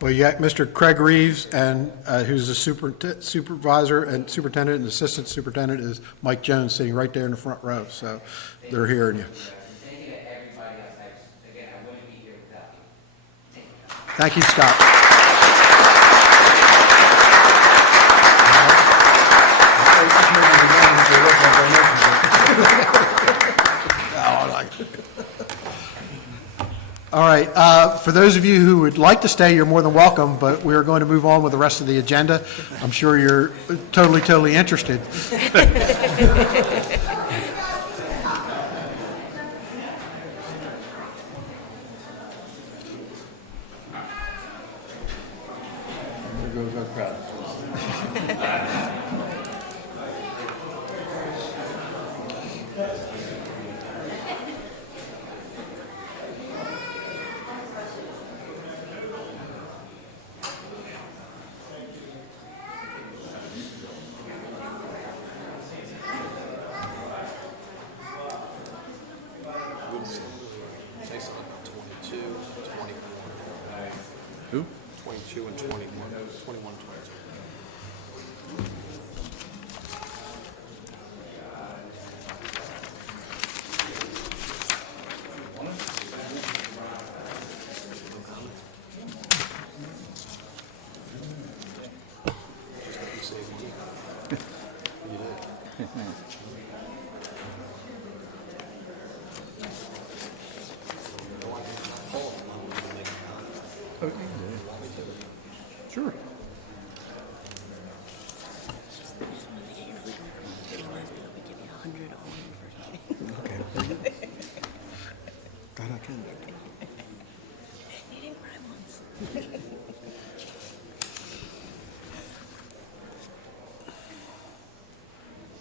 Well, you got Mr. Craig Reeves, and who's the supervisor and superintendent, and assistant superintendent is Mike Jones, sitting right there in the front row, so they're hearing you. Thank you to everybody else. Again, I wouldn't be here without you. Thank you. Thank you, Scott. All right, for those of you who would like to stay, you're more than welcome, but we are going to move on with the rest of the agenda. I'm sure you're totally interested. There goes our crowd. Say something about 22, 21. Who? 22 and 21. 21, 22. Sure. That I can do.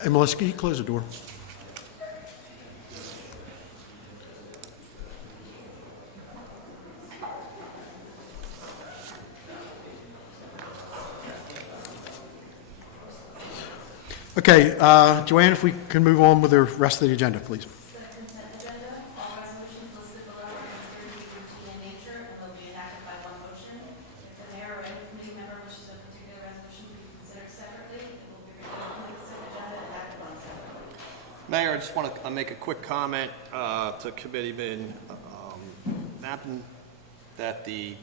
Hey, Melissa, can you close the door? Okay, Joanne, if we can move on with the rest of the agenda, please. The consent agenda, all resolutions listed below are considered to be routine in nature and will be enacted by one motion. If the mayor or any committee member wishes a particular resolution to be considered separately, it will be reviewed on the consent agenda and acted on separately. Mayor, I just want to make a quick comment to Committeeman Knappen that the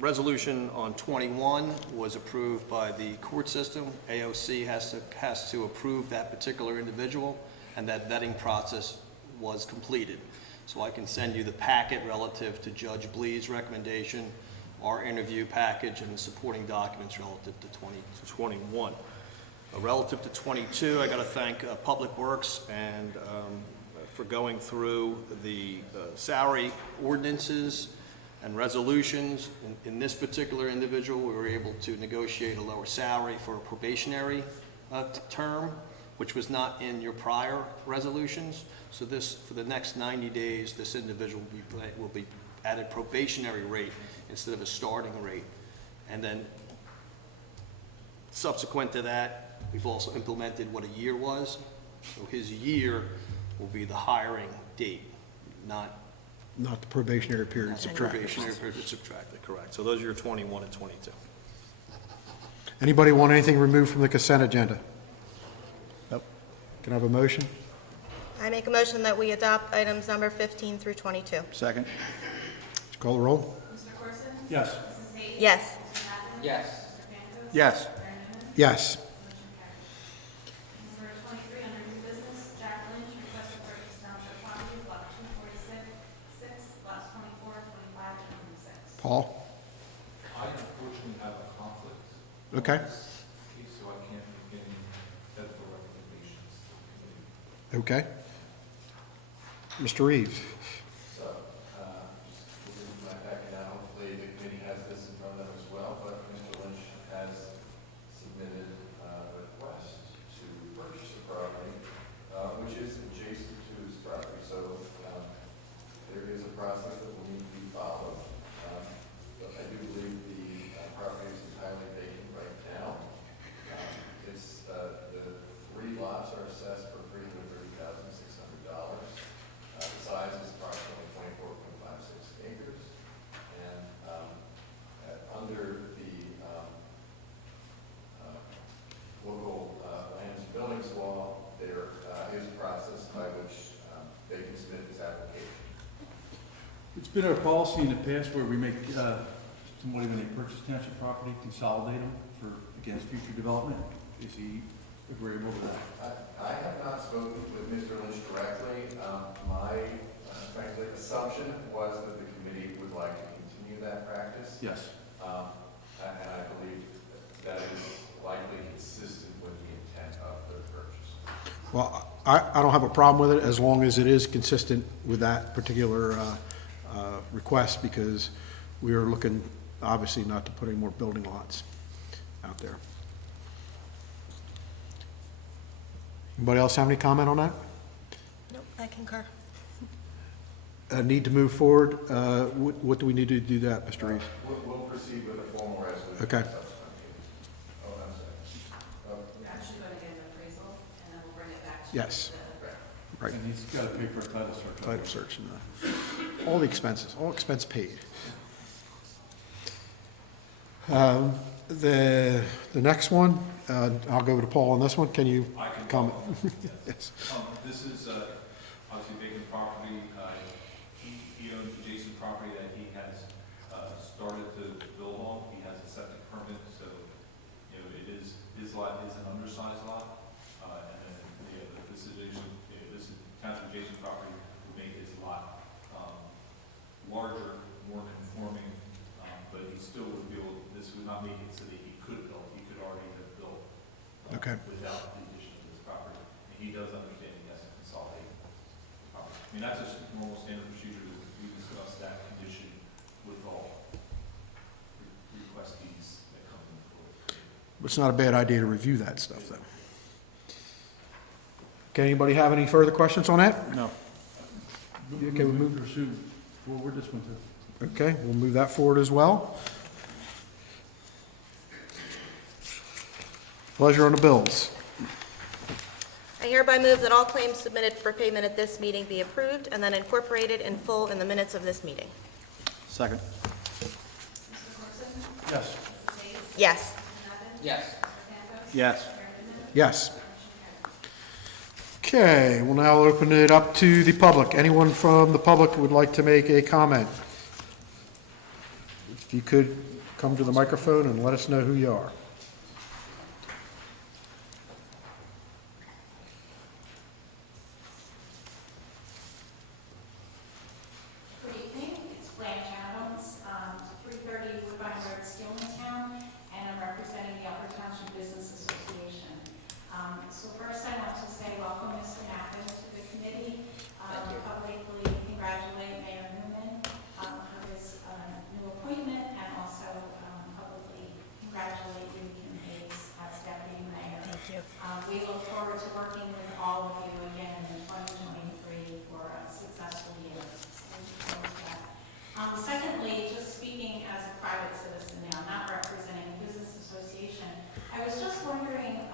resolution on 21 was approved by the court system. AOC has to approve that particular individual, and that vetting process was completed. So I can send you the packet relative to Judge Blee's recommendation, our interview package, and the supporting documents relative to 21. Relative to 22, I got to thank Public Works and for going through the salary ordinances and resolutions. In this particular individual, we were able to negotiate a lower salary for a probationary term, which was not in your prior resolutions. So this, for the next 90 days, this individual will be at a probationary rate instead of a starting rate. And then subsequent to that, we've also implemented what a year was. So his year will be the hiring date, not Not the probationary period subtracted. probationary period subtracted, correct. So those are your 21 and 22. Anybody want anything removed from the consent agenda? Nope. Can I have a motion? I make a motion that we adopt items number 15 through 22. Second? Would you call the roll? Mr. Corson? Yes. Mrs. Hayes? Yes. Mr. Knappen? Yes. Mr. Pankos? Yes. Mayor Newman? Yes. Motion carries. Number 23, under new business, Jack Lynch, request to purchase township property, block 246, lots 24, 25, and 26. Paul? I unfortunately have a conflict. Okay. on this case, so I can't make any medical recommendations to the committee. Okay. Mr. Reeves? So, just moving my packet out, hopefully the committee has this in front of them as well, but Mr. Lynch has submitted a request to purchase the property, which is adjacent to his property, so there is a process that will need to be followed. But I do believe the property is entirely vacant right now. It's, the 3 lots are assessed for $330,600. The size is been our policy in the past where we make, somebody when they purchase township property, consolidate them against future development. Is he agreeable to that? I have not spoken with Mr. Lynch directly. My, frankly, assumption was that the committee would like to continue that practice. Yes. And I believe that is likely consistent with the intent of the purchase. Well, I don't have a problem with it as long as it is consistent with that particular request, because we are looking, obviously, not to put any more building lots out there. Anybody else have any comment on that? Nope, I concur. Need to move forward. What do we need to do that, Mr. Reeves? We'll proceed with a formal resolution. Okay. Oh, I'm sorry. We're actually going to get an appraisal, and then we'll bring it back to Yes. Right. And he's got to pay for a title search. Title search and all the expenses, all expense paid. The next one, I'll go to Paul on this one. Can you I can comment? Yes. Yes. This is obviously vacant property. He owns adjacent property that he has started to build on. He has a septic permit, so, you know, it is, his lot is an undersized lot. And then, you know, this township adjacent property would make his lot larger, more conforming, but he still would build, this would not make it so that he could build. He could already have built Okay. without the addition of this property. And he does understand he has to consolidate the property. I mean, that's just normal standard procedure. We discuss that condition with all requestees that come in for it. It's not a bad idea to review that stuff, though. Okay, anybody have any further questions on that? No. Okay, we move. Pursue forward this one too. Okay, we'll move that forward as well. Pleasure on the bills. I hereby move that all claims submitted for payment at this meeting be approved and then incorporated in full in the minutes of this meeting. Second. Yes. Yes. Yes. Yes. Yes. Okay, we'll now open it up to the public. Anyone from the public who would like to make a comment? If you could come to the microphone and let us know who you are. Good evening, it's Blanche Adams, 330 Woodbine Road, Stillmantown, and I'm representing the Upper Township Business Association. So first I want to say welcome, Mr. Nappen, to the committee. Publicly congratulate Mayor Newman on his new appointment, and also publicly congratulate you, Kim Hayes, as deputy mayor. Thank you. We look forward to working with all of you again in 2023 for a successful year. Secondly, just speaking as a private citizen now, not representing a business association, I was just wondering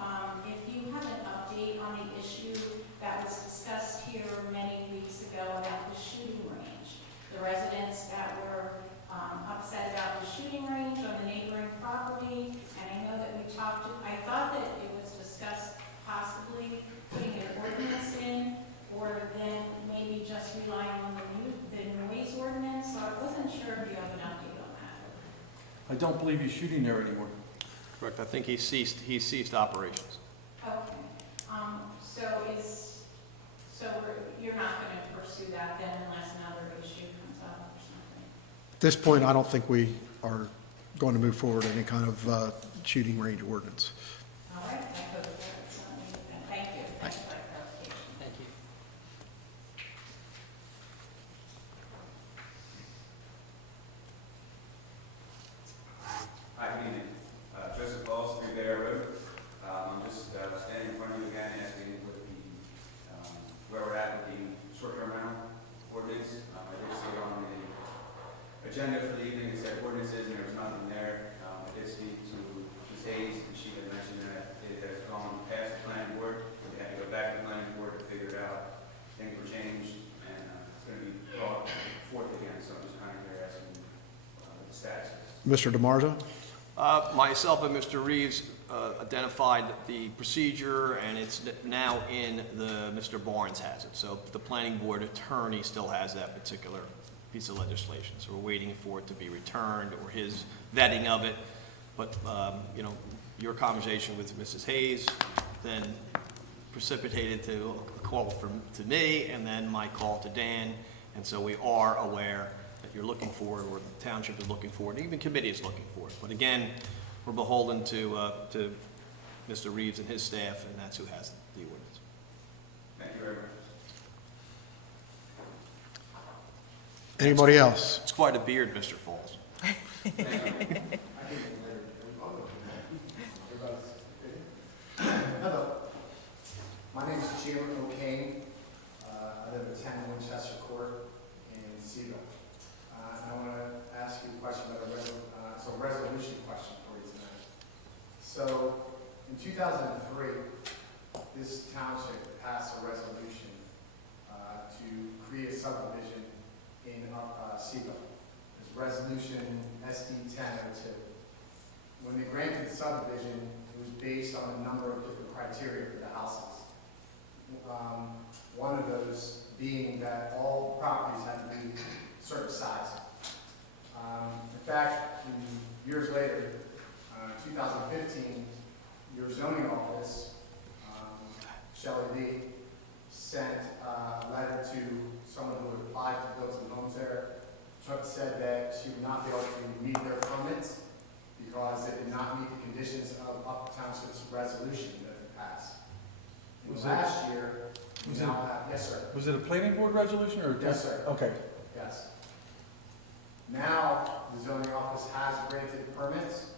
if you have an update on the issue that was discussed here many weeks ago about the shooting range. The residents that were upset about the shooting range on the neighboring property, and I know that we talked, I thought that it was discussed possibly putting an ordinance in, or then maybe just relying on the noise ordinance, so I wasn't sure if you have an update on that. I don't believe he's shooting there anymore. Correct, I think he ceased operations. Okay, you're not gonna pursue that then unless another issue comes up or something? At this point, I don't think we are going to move forward any kind of shooting range ordinance. All right, that goes with something, thank you, thanks for that clarification. Thank you. Hi, good evening. Joseph Bowles, 3 Bear Road. I'm just standing in front of you again, asking what where we're at with the short-term rental ordinance. I did see on the agenda for the evening, it said ordinances, and there was nothing there. I did speak to Ms. Hayes, and she had mentioned that it has gone past the planning board. They had to go back to the planning board to figure it out. Things were changed, and it's going to be brought forth again, so I'm just kind of here asking what the status is. Mr. DeMarza? Myself and Mr. Reeves identified the procedure, and it's now in Mr. Barnes has it. So the planning board attorney still has that particular piece of legislation. So we're waiting for it to be returned or his vetting of it. But, you know, your conversation with Mrs. Hayes then precipitated to a call to me and then my call to Dan. And so we are aware that you're looking for it, or the township is looking for it, and even committee is looking for it. But again, we're beholden to Mr. Reeves and his staff, and that's who has the ordinance. Thank you very much. Anybody else? It's quite a beard, Mr. Falls. Hello, my name is Jim O'Kane. I live at 10 Winchester Court in Seaville. And I want to ask you a question about a resolution question for you tonight. So, in 2003, this township passed a resolution to create a subdivision in Seaville. It's resolution SD 1002. When they granted the subdivision, it was based on a number of different criteria for the houses. One of those being that all properties had to be a certain size. In fact, years later, 2015, your zoning office, Shelley D., sent a letter to someone who had applied to build some homes there. Chuck said that she would not be able to meet their permits because they did not meet the conditions of Upper Township's resolution that it passed. Was it- Last year, we was now have, yes, sir. Was it a planning board resolution or? Yes, sir. Okay. Yes. Now, the zoning office has granted permits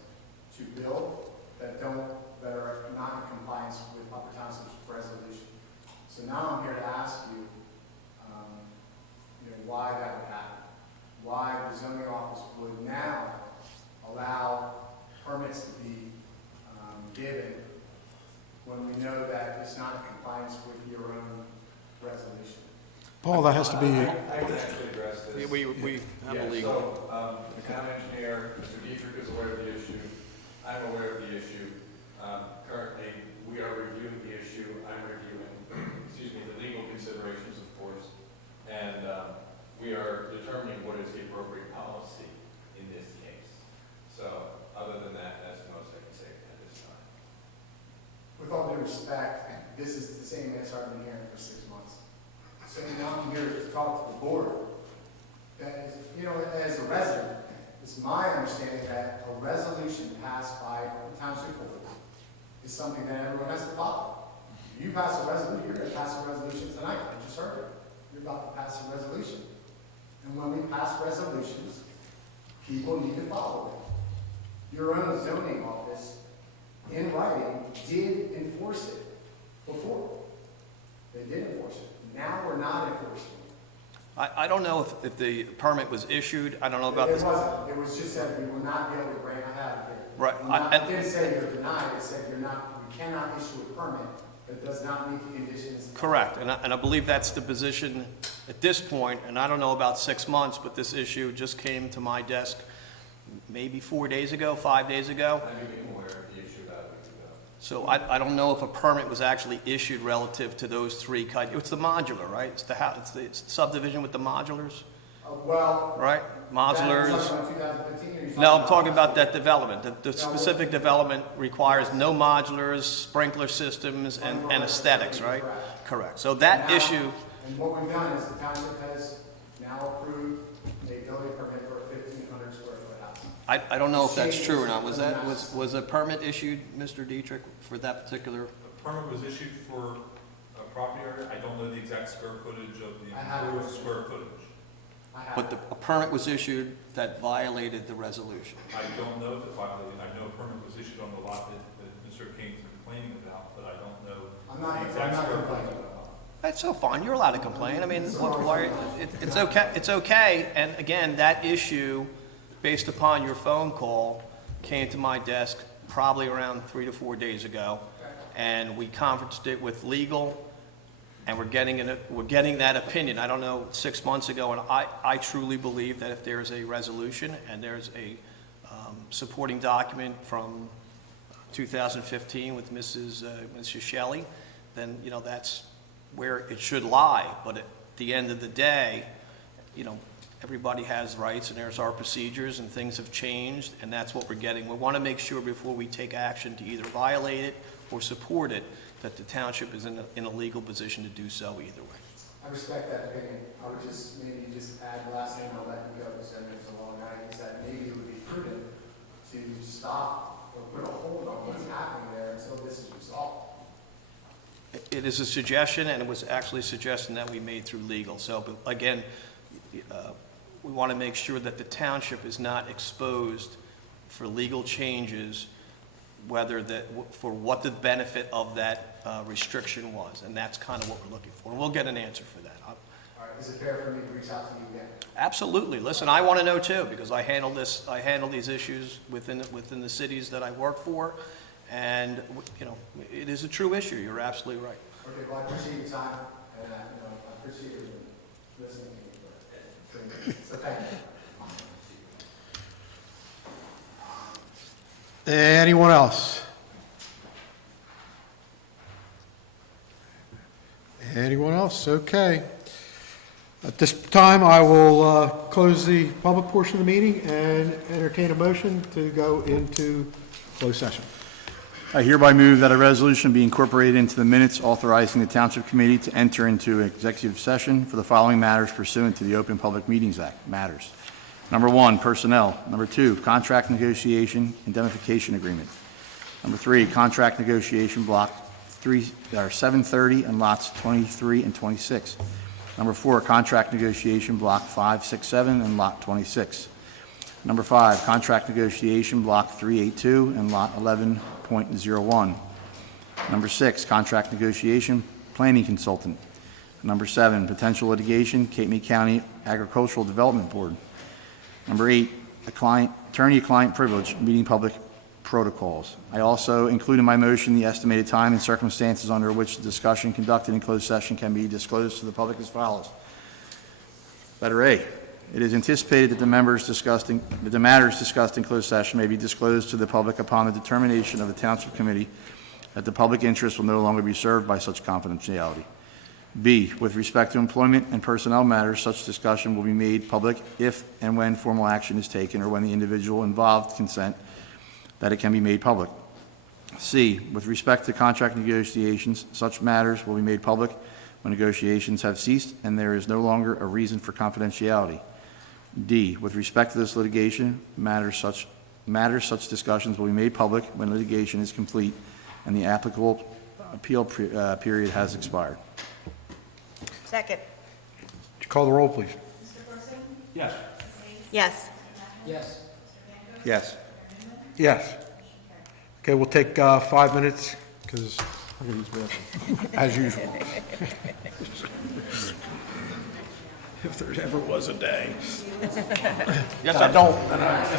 to build that are not in compliance with Upper Township's resolution. So now I'm here to ask you, why that would happen. Why the zoning office would now allow permits to be given when we know that it's not in compliance with your own resolution. Paul, that has to be, I can actually address this. We have a Yeah, legal. so, the town engineer, Mr. Dietrich, is aware of the issue. I'm aware of the issue. Currently, we are reviewing the issue. I'm reviewing, the legal considerations, of course. And, we are determining what is the appropriate policy in this case. So, other than that, that's the most I can say at this time. With all due respect, this is the same answer I've been hearing for 6 months. So now I'm here to talk to the board. That is, as a resident, it's my understanding that a resolution passed by the township board is something that everyone has to follow. You pass a resolution, you're going to pass a resolution tonight. I just heard it. You're about to pass a resolution. And when we pass resolutions, people need to follow it. Your own zoning office, in writing, did enforce it before. They did enforce it. Now we're not enforcing it. I don't know if the permit was issued. I don't know about It this. wasn't. It was just that we will not be able to grant, I have it here. Right. It didn't say you're denied, it said you cannot issue a permit that does not meet the conditions. Correct, and I believe that's the position at this point, and I don't know about 6 months, but this issue just came to my desk maybe 4 days ago, 5 days ago. I became aware of the issue that week ago. So I don't know if a permit was actually issued relative to those three, it's the modular, right? It's the house, it's the subdivision with the modulars, Well. right? Modulars. That was up in 2015, or you No, I'm about talking about last that development. The specific development requires no modulars, sprinkler systems, and aesthetics, right? Correct. So that Now- issue, And what we've done is the township has now approved a building permit for a 1,500 square foot house. I don't know if that's true or not. Was a permit issued, Mr. Dietrich, for that particular? A permit was issued for a property area. I don't know the exact square footage of the I have it. improved square footage. I have But a permit was issued that violated the resolution. I don't know if it violated, I know a permit was issued on the lot that Mr. Kane's complaining about, but I don't know I'm not- the exact I'm not square complaining. footage of that lot. That's so fine, you're allowed to complain, I mean, it's okay, and again, that issue, based upon your phone call, came to my desk probably around 3 to 4 days ago, and we conferenced it with legal, and we're getting that opinion, I don't know, 6 months ago, and I truly believe that if there's a resolution, and there's a supporting document from 2015 with Mrs. Shelley, then, that's where it should lie, but at the end of the day, everybody has rights, and there's our procedures, and things have changed, and that's what we're getting. We want to make sure before we take action to either violate it or support it, that the township is in a legal position to do so either way. I respect that opinion. I would just maybe just add the last thing, I'll let you go, because I know it's a long night, is that maybe it would be prudent to stop or put a hold on what's happening there until this is resolved. It is a suggestion, and it was actually a suggestion that we made through legal. So, but again, we want to make sure that the township is not exposed for legal changes, whether that, for what the benefit of that restriction was, and that's kind of what we're looking for. And we'll get an answer for that. All right, is it fair for me to reach out to you again? Absolutely. Listen, I want to know too, because I handle these issues within the cities that I work for, and, you know, it is a true issue. You're absolutely right. Okay, well, I appreciate your time, and, I appreciate you listening to me. So thank you. Anyone else? Anyone else? Okay. At this time, I will close the public portion of the meeting and entertain a motion to go into closed session. I hereby move that a resolution be incorporated into the minutes authorizing the Township Committee to enter into executive session for the following matters pursuant to the Open Public Meetings Act. Matters. Number 1, personnel. Number 2, contract negotiation indemnification agreement. Number 3, contract negotiation block 730 and lots 23 and 26. Number 4, contract negotiation block 567 and lot 26. Number 5, contract negotiation block 382 and lot 11.01. Number 6, contract negotiation planning consultant. Number 7, potential litigation, Cape May County Agricultural Development Board. Number 8, attorney-client privilege, meeting public protocols. I also include in my motion the estimated time and circumstances under which the discussion conducted in closed session can be disclosed to the public as follows. Letter A, it is anticipated that the matters discussed in closed session may be disclosed to the public upon the determination of the Township Committee that the public interest will no longer be served by such confidentiality. B, with respect to employment and personnel matters, such discussion will be made public if and when formal action is taken or when the individual involved consent that it can be made public. C, with respect to contract negotiations, such matters will be made public when negotiations have ceased and there is no longer a reason for confidentiality. D, with respect to this litigation, such discussions will be made public when litigation is complete and the applicable appeal period has expired. Second. Would you call the roll, please? Mr. Corson? Yes. Yes. Yes. Yes. Yes. Okay, we'll take 5 minutes, because I'm going to use the bathroom, as usual. If there ever was a day. Yes, I don't, and I